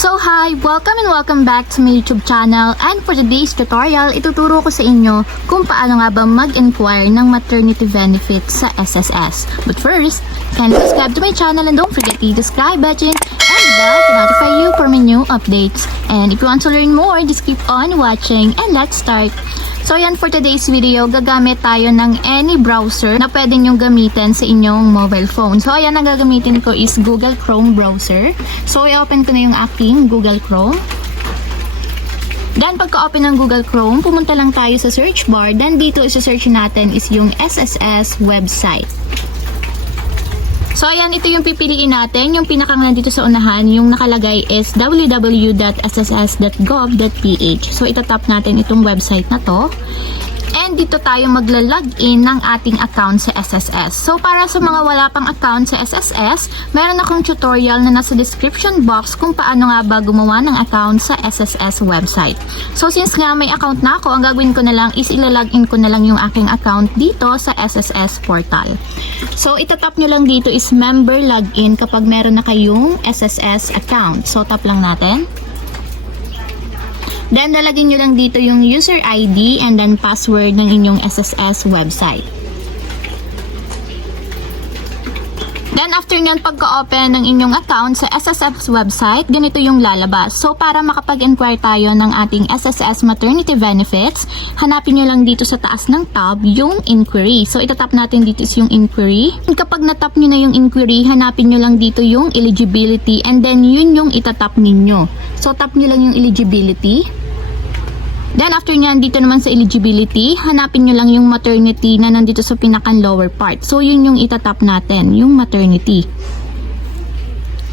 So hi! Welcome and welcome back to my YouTube channel, and for today's tutorial, ituturo ko sa inyo kung paano nga ba mag-inquire ng maternity benefits sa SSS. But first, kindly subscribe to my channel and don't forget the subscribe button and bell to notify you for my new updates. And if you want to learn more, just keep on watching and let's start! So yan, for today's video, gagamit tayo ng any browser na pwede nyong gamitin sa inyong mobile phone. So ayan, ang gagamitin ko is Google Chrome browser. So i-open ko na yung aking Google Chrome. Then pagka-open ng Google Chrome, pumunta lang tayo sa search bar. Then dito isa-search natin is yung SSS website. So ayan, ito yung pipiliin natin. Yung pinakang nandito sa unahan, yung nakalagay is www.sss.gov.ph. So itatap natin itong website na to. And dito tayo magla-login ng ating account sa SSS. So para sa mga wala pang account sa SSS, meron akong tutorial na nasa description box kung paano nga ba gumawa ng account sa SSS website. So since nga may account na ako, ang gagawin ko na lang is ilalagin ko na lang yung aking account dito sa SSS portal. So itatap nyo lang dito is member login kapag meron na kayong SSS account. So tap lang natin. Then, lalagyan nyo lang dito yung user ID and then password ng inyong SSS website. Then, after nyan, pagka-open ng inyong account sa SSS website, ganito yung lalabas. So, para makapag-inquire tayo ng ating SSS maternity benefits, hanapin nyo lang dito sa taas ng tab yung inquiry. So, itatap natin dito is yung inquiry. And kapag natap nyo na yung inquiry, hanapin nyo lang dito yung eligibility and then yun yung itatap ninyo. So, tap nyo lang yung eligibility. Then, after nyan, dito naman sa eligibility, hanapin nyo lang yung maternity na nandito sa pinakang lower part. So, yun yung itatap natin, yung maternity.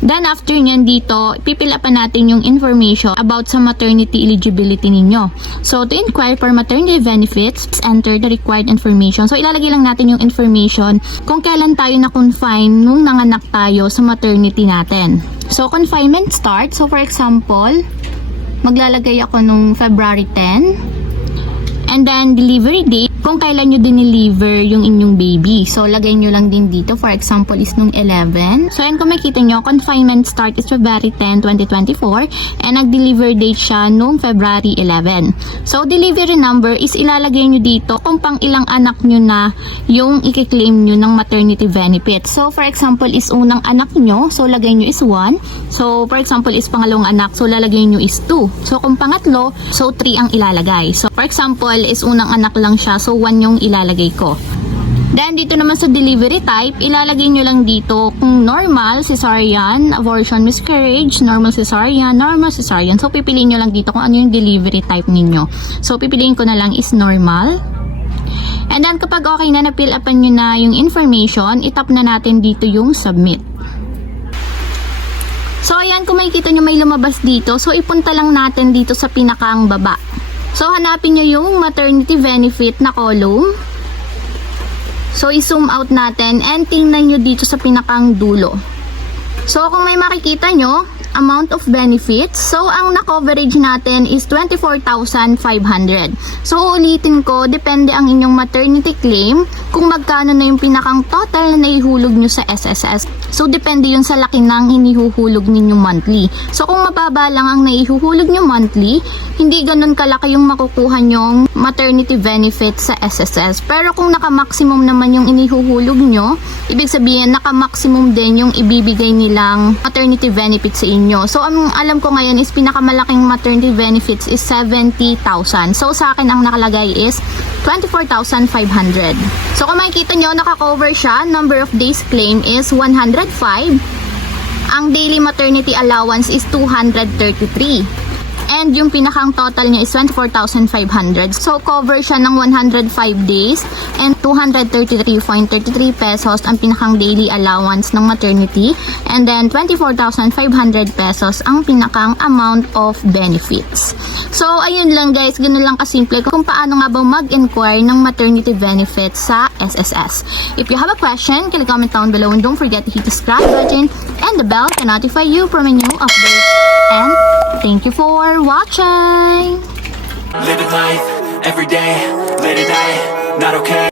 Then, after nyan dito, pipila pa natin yung information about sa maternity eligibility ninyo. So, to inquire for maternity benefits, enter the required information. So, ilalagay lang natin yung information kung kailan tayo na-confine nung nanganak tayo sa maternity natin. So, confinement start. So, for example, maglalagay ako nung February 10. And then, delivery date, kung kailan nyo dineliver yung inyong baby. So, lagay nyo lang din dito. For example, is nung 11. So, yan kung makita nyo, confinement start is February 10, 2024. And nag-deliver date siya nung February 11. So, delivery number is ilalagay nyo dito kung pang ilang anak nyo na yung i-claim nyo ng maternity benefit. So, for example, is unang anak nyo. So, lagay nyo is 1. So, for example, is pangalawang anak. So, lalagay nyo is 2. So, kung pangatlo, so 3 ang ilalagay. So, for example, is unang anak lang siya. So, 1 yung ilalagay ko. Then, dito naman sa delivery type, ilalagay nyo lang dito kung normal, cesarean, abortion, miscarriage, normal cesarean, normal cesarean. So, pipiliin nyo lang dito kung ano yung delivery type ninyo. So, pipiliin ko na lang is normal. And then, kapag okay na, na-fill upan nyo na yung information, itap na natin dito yung submit. So, ayan, kung makikita nyo may lumabas dito, so ipunta lang natin dito sa pinakang baba. So, hanapin nyo yung maternity benefit na column. So, i-zoom out natin and tingnan nyo dito sa pinakang dulo. So, kung may makikita nyo, amount of benefits. So, ang na-coverage natin is 24,500. So, ulitin ko, depende ang inyong maternity claim kung magkano na yung pinakang total na naihulog nyo sa SSS. So, depende yun sa laki ng hinihuhulog ninyo monthly. So, kung mababa lang ang naihuhulog nyo monthly, hindi ganun kalaki yung makukuha nyong maternity benefit sa SSS. Pero kung naka-maximum naman yung inihuhulog nyo, ibig sabihin, naka-maximum din yung ibibigay nilang maternity benefit sa inyo. So, ang alam ko ngayon is pinakamalaking maternity benefits is 70,000. So, sa akin ang nakalagay is 24,500. So, kung makikita nyo, naka-cover siya. Number of days claim is 105. Ang daily maternity allowance is 233. And yung pinakang total niya is 24,500. So, cover siya ng 105 days and 233.33 pesos ang pinakang daily allowance ng maternity. And then, 24,500 pesos ang pinakang amount of benefits. So, ayun lang guys. Ganun lang kasimple kung paano nga ba mag-inquire ng maternity benefits sa SSS. If you have a question, can comment down below and don't forget to hit the subscribe button and the bell to notify you from a new update. And thank you for watching! Living life, every day, late at night, not okay.